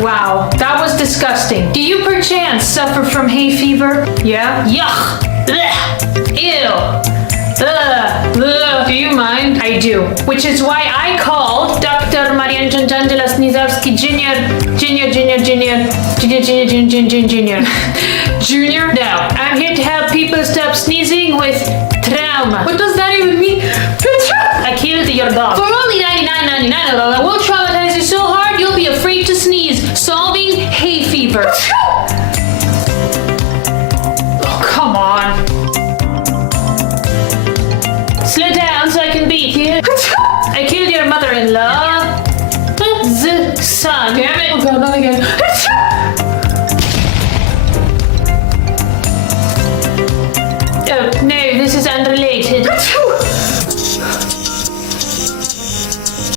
Wow, that was disgusting. Do you perchance suffer from hay fever? Yeah? Yuck! Blech. Ew! Ugh. Ugh. Do you mind? I do. Which is why I called Dr. Marian Janjangela Snizowski Jr. Junior? No. I'm here to help people stop sneezing with trauma. What does that even mean? I killed your dog. For only $99.99, I will traumatize you so hard you'll be afraid to sneeze. Solving hay fever. Oh, come on. Slow down so I can beat you. I killed your mother-in-law. The son. Damn it. Oh god, not again.